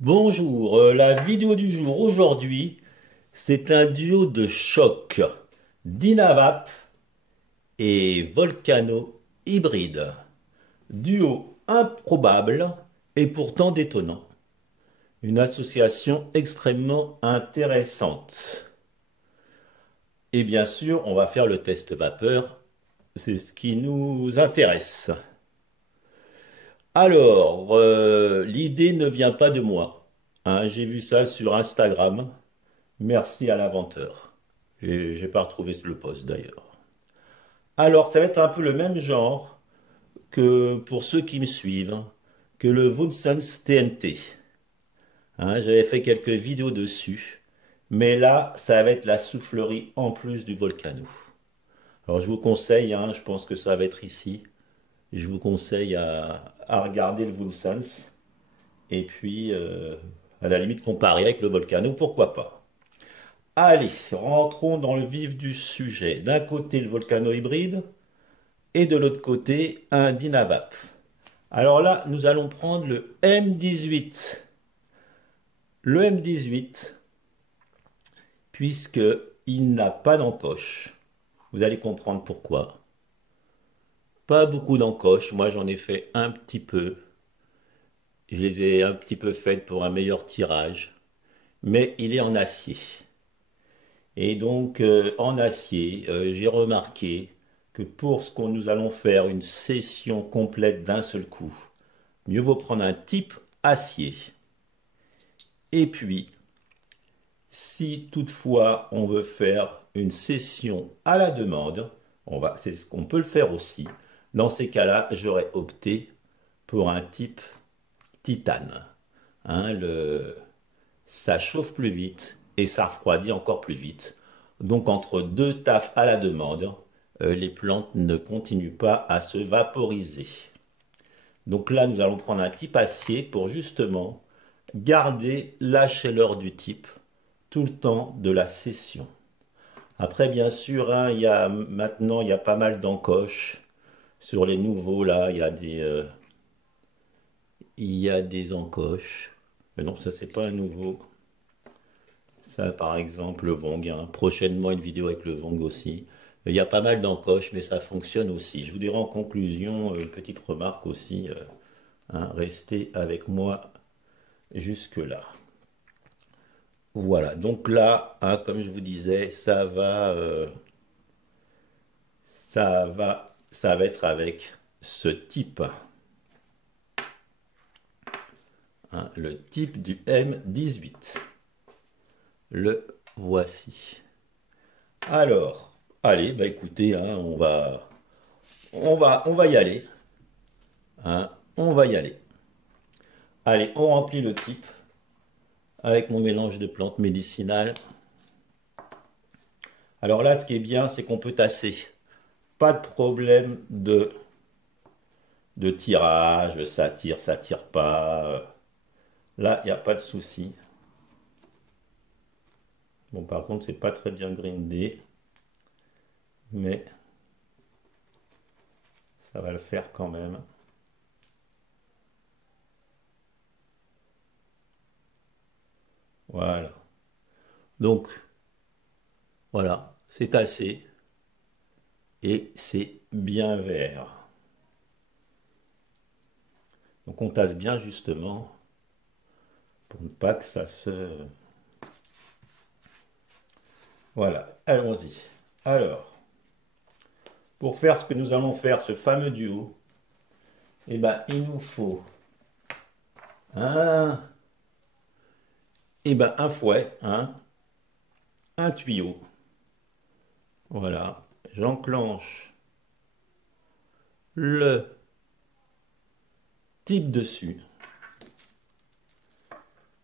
Bonjour, la vidéo du jour aujourd'hui, c'est un duo de choc, Dynavap et Volcano hybride. Duo improbable et pourtant détonnant. Une association extrêmement intéressante. Et bien sûr, on va faire le test vapeur, c'est ce qui nous intéresse. Alors, l'idée ne vient pas de moi, hein, j'ai vu ça sur Instagram. Merci à l'inventeur. J'ai pas retrouvé le post d'ailleurs. Alors, ça va être un peu le même genre que pour ceux qui me suivent, hein, que le Vunsens TNT. Hein, j'avais fait quelques vidéos dessus, mais là, ça va être la soufflerie en plus du Volcano. Alors, je vous conseille, hein, je pense que ça va être ici, je vous conseille à regarder le Vunsens et puis, à la limite, comparer avec le Volcano, pourquoi pas. Allez, rentrons dans le vif du sujet. D'un côté, le Volcano hybride et de l'autre côté, un Dynavap. Alors là, nous allons prendre le M18. Le M18, puisque il n'a pas d'encoche. Vous allez comprendre pourquoi. Pas beaucoup d'encoches. Moi, j'en ai fait un petit peu. Je les ai un petit peu faites pour un meilleur tirage. Mais il est en acier. Et donc, en acier, j'ai remarqué que pour ce qu'on nous allons faire une session complète d'un seul coup, mieux vaut prendre un type acier. Et puis, si toutefois on veut faire une session à la demande, c'est ce qu'on peut le faire aussi. Dans ces cas-là, j'aurais opté pour un type titane. Hein, ça chauffe plus vite et ça refroidit encore plus vite. Donc entre deux tafs à la demande, les plantes ne continuent pas à se vaporiser. Donc là, nous allons prendre un type acier pour justement garder la chaleur du type tout le temps de la session. Après, bien sûr, hein, maintenant, il y a pas mal d'encoches. Sur les nouveaux, là, il y a des encoches. Mais non, ça, c'est pas un nouveau. Ça, par exemple, le Vong, hein. Prochainement, une vidéo avec le Vong aussi. Il y a pas mal d'encoches, mais ça fonctionne aussi. Je vous dirai en conclusion, une petite remarque aussi. Hein, restez avec moi jusque-là. Voilà, donc là, hein, comme je vous disais, ça va être avec ce type, hein, le type du M18. Le voici. Alors, allez, bah écoutez, hein, on va y aller, hein, on va y aller. Allez, on remplit le type avec mon mélange de plantes médicinales. Alors là, ce qui est bien, c'est qu'on peut tasser. Pas de problème de tirage, ça tire pas. Là, il n'y a pas de souci. Bon, par contre, c'est pas très bien grindé, mais ça va le faire quand même. Voilà. Donc, voilà, c'est tassé et c'est bien vert. Donc, on tasse bien justement pour ne pas que ça se... Voilà, allons-y. Alors, pour faire ce que nous allons faire, ce fameux duo, eh ben, il nous faut un, un fouet, hein, un tuyau. Voilà, j'enclenche le type dessus.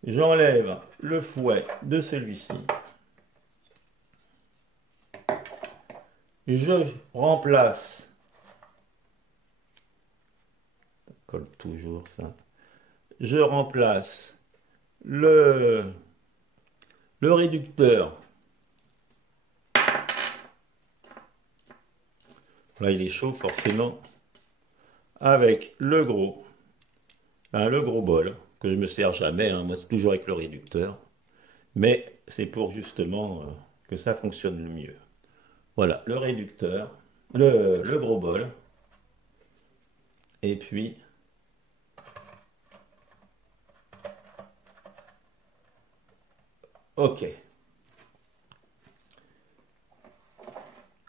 J'enlève le fouet de celui-ci. Je remplace, ça colle toujours ça, je remplace le réducteur. Là, il est chaud forcément. Avec le gros bol que je me sers jamais, hein. Moi, c'est toujours avec le réducteur. Mais c'est pour justement que ça fonctionne le mieux. Voilà, le réducteur, le gros bol. Et puis, ok.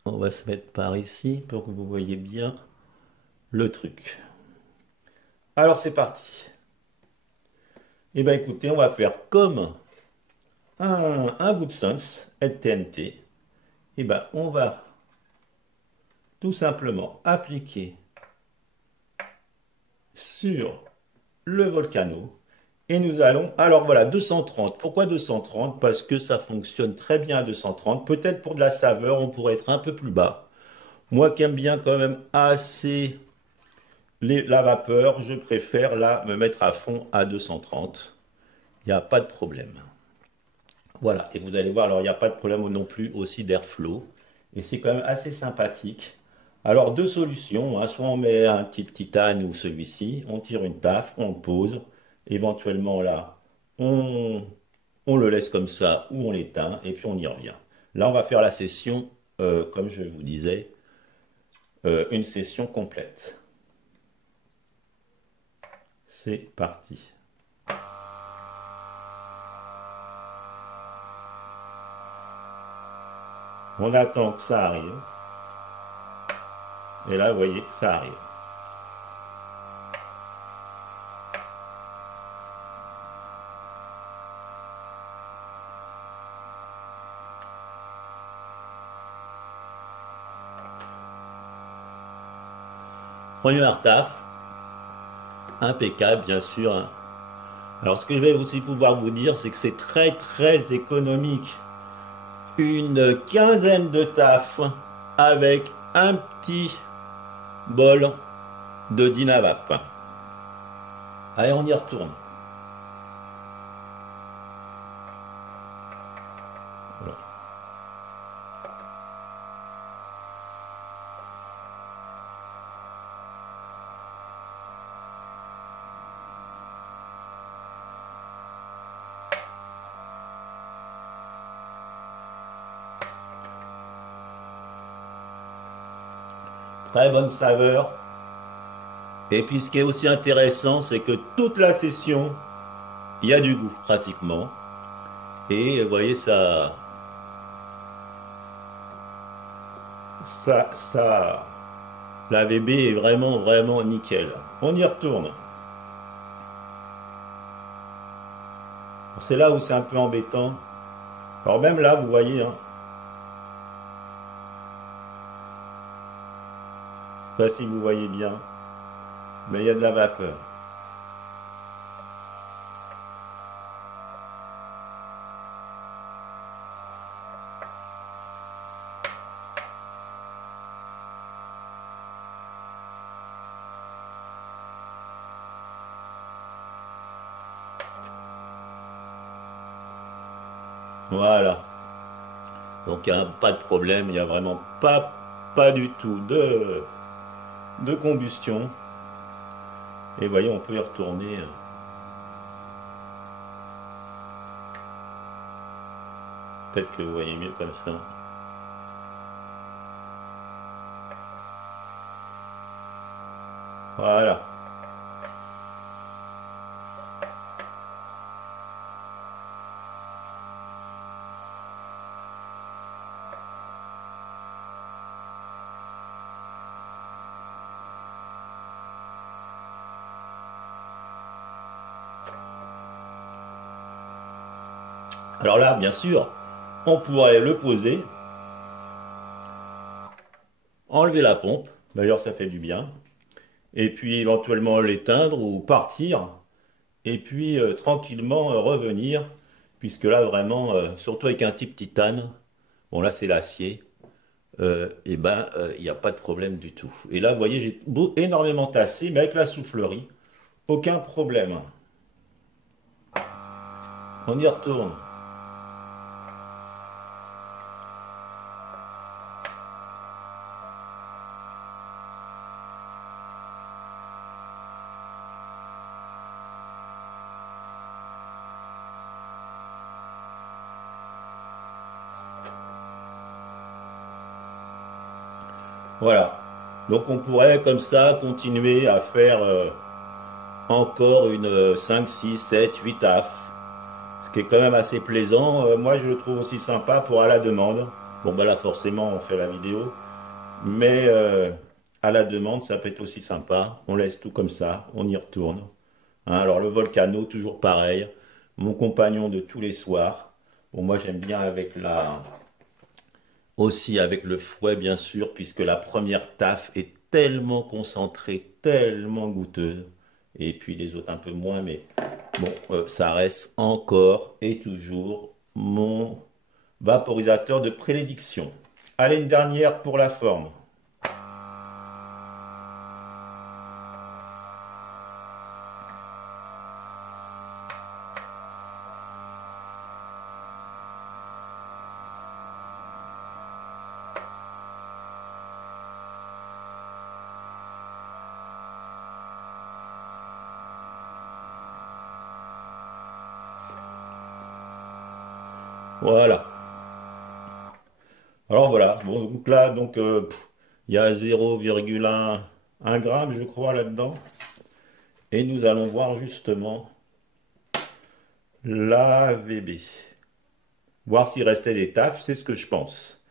On va se mettre par ici pour que vous voyez bien le truc. Alors c'est parti. Eh bien écoutez, on va faire comme un Woodsense LTNT. Eh bien on va tout simplement appliquer sur le volcano. Et nous allons, alors voilà, 230. Pourquoi 230? Parce que ça fonctionne très bien à 230. Peut-être pour de la saveur, on pourrait être un peu plus bas. Moi qui aime bien quand même assez la vapeur, je préfère là me mettre à fond à 230. Il n'y a pas de problème. Voilà, et vous allez voir, alors il n'y a pas de problème non plus aussi d'airflow. Et c'est quand même assez sympathique. Alors deux solutions, hein. Soit on met un type titane ou celui-ci, on tire une taf, on le pose. Éventuellement là, on, on le laisse comme ça ou on l'éteint et puis on y revient. Là, on va faire la session, comme je vous disais, une session complète. C'est parti. On attend que ça arrive. Et là, vous voyez, ça arrive. Première taf. Impeccable, bien sûr, hein. Alors, ce que je vais aussi pouvoir vous dire, c'est que c'est très, très économique. Une quinzaine de taf avec un petit bol de Dynavap. Allez, on y retourne. Voilà. Très bonne saveur. Et puis ce qui est aussi intéressant, c'est que toute la session, il y a du goût pratiquement. Et vous voyez, la VB est vraiment, vraiment nickel. On y retourne. C'est là où c'est un peu embêtant. Alors même là, vous voyez, hein, je sais pas si vous voyez bien, mais il y a de la vapeur. Voilà. Donc il n'y a pas de problème, il n'y a vraiment pas du tout de combustion. Et vous voyez, on peut y retourner. Peut-être que vous voyez mieux comme ça. Voilà. Alors là, bien sûr, on pourrait le poser, enlever la pompe. D'ailleurs, ça fait du bien. Et puis éventuellement l'éteindre ou partir. Et puis tranquillement revenir. Puisque là, vraiment, surtout avec un type titane, bon là c'est l'acier, et ben il n'y a pas de problème du tout. Et là, vous voyez, j'ai énormément tassé, mais avec la soufflerie, aucun problème. On y retourne. Voilà. Donc on pourrait comme ça continuer à faire encore une 5, 6, 7, 8 taf. Ce qui est quand même assez plaisant. Moi je le trouve aussi sympa pour à la demande. Bon bah là forcément on fait la vidéo. Mais à la demande ça peut être aussi sympa. On laisse tout comme ça, on y retourne. Hein, alors le volcano, toujours pareil. Mon compagnon de tous les soirs. Bon moi j'aime bien avec aussi avec le fouet bien sûr, puisque la première taf est tellement concentrée, tellement goûteuse. Et puis les autres un peu moins, mais bon, ça reste encore et toujours mon vaporisateur de prédilection. Allez, une dernière pour la forme. Voilà. Alors voilà, bon, donc là, il y a 0,1 gramme, je crois, là-dedans. Et nous allons voir justement la VB. Voir s'il restait des tafs, c'est ce que je pense.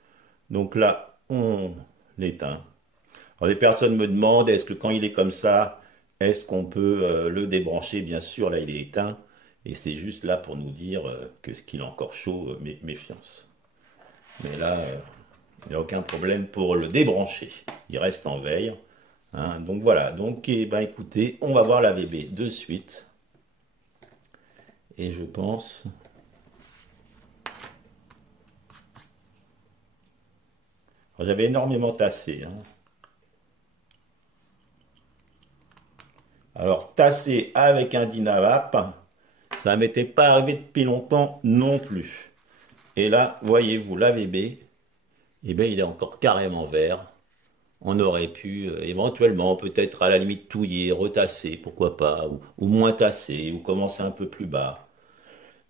Donc là, on l'éteint. Alors les personnes me demandent, est-ce que quand il est comme ça, est-ce qu'on peut le débrancher? Bien sûr, là, il est éteint. Et c'est juste là pour nous dire que ce qu'il est encore chaud, méfiance. Mais là, il n'y a aucun problème pour le débrancher. Il reste en veille. Hein. Donc voilà, donc eh ben, écoutez, on va voir la VB de suite. Et je pense... J'avais énormément tassé. Hein. Alors, tasser avec un Dynavap, ça ne m'était pas arrivé depuis longtemps non plus. Et là, voyez-vous, la VB, eh bien, il est encore carrément vert. On aurait pu éventuellement, peut-être à la limite, touiller, retasser, pourquoi pas, ou moins tasser, ou commencer un peu plus bas.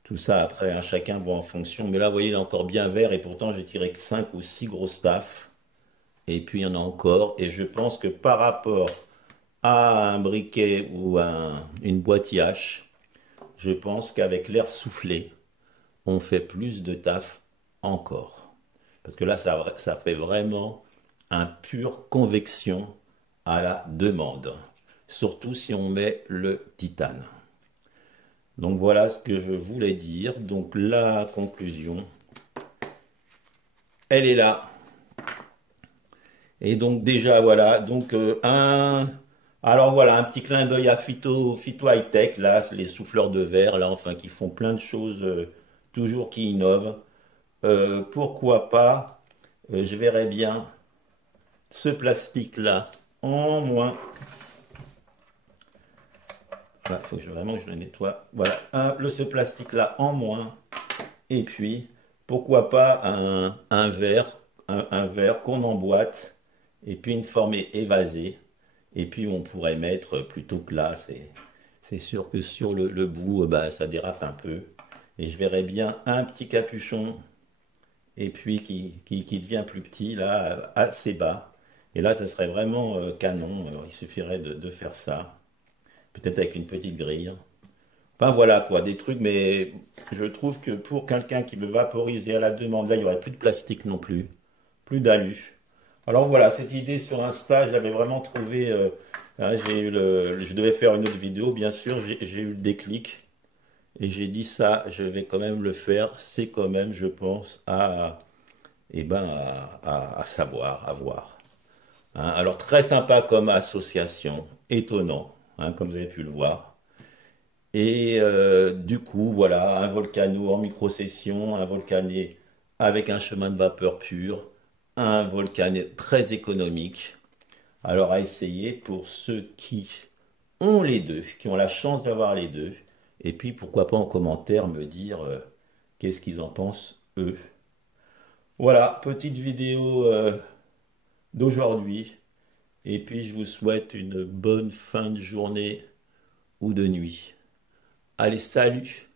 Tout ça, après, hein, chacun voit en fonction. Mais là, vous voyez, il est encore bien vert, et pourtant, j'ai tiré que 5 ou 6 grosses staffs. Et puis, il y en a encore. Et je pense que par rapport à un briquet ou une boîte IH, je pense qu'avec l'air soufflé, on fait plus de taf encore. Parce que là, ça fait vraiment un pur convection à la demande. Surtout si on met le titane. Donc voilà ce que je voulais dire. Donc la conclusion, elle est là. Et donc déjà voilà, donc alors voilà, un petit clin d'œil à Phyto High Tech, là, les souffleurs de verre, là, enfin, qui font plein de choses, toujours qui innovent. Pourquoi pas, je verrais bien ce plastique-là en moins. Il faut que vraiment que je le nettoie. Voilà, ce plastique-là en moins. Et puis, pourquoi pas un verre, un verre qu'on emboîte, et puis une formée évasée. Et puis on pourrait mettre, plutôt que là, c'est sûr que sur le bout, bah, ça dérape un peu. Et je verrais bien un petit capuchon, et puis qui devient plus petit, là, assez bas. Et là, ça serait vraiment canon. Il suffirait de faire ça. Peut-être avec une petite grille. Enfin voilà quoi, des trucs, mais je trouve que pour quelqu'un qui veut vaporiser à la demande, là, il n'y aurait plus de plastique non plus. Plus d'alu. Alors voilà, cette idée sur Insta, je l'avais vraiment trouvé. Hein, je devais faire une autre vidéo, bien sûr, j'ai eu le déclic. Et j'ai dit ça, je vais quand même le faire. C'est quand même, je pense, eh ben, à savoir, à voir. Hein, alors très sympa comme association, étonnant, hein, comme vous avez pu le voir. Et du coup, voilà, un volcano en micro-session, un volcané avec un chemin de vapeur pur, un volcané très économique. Alors à essayer pour ceux qui ont les deux, qui ont la chance d'avoir les deux. Et puis pourquoi pas en commentaire me dire qu'est-ce qu'ils en pensent eux. Voilà, petite vidéo d'aujourd'hui. Et puis je vous souhaite une bonne fin de journée ou de nuit. Allez, salut!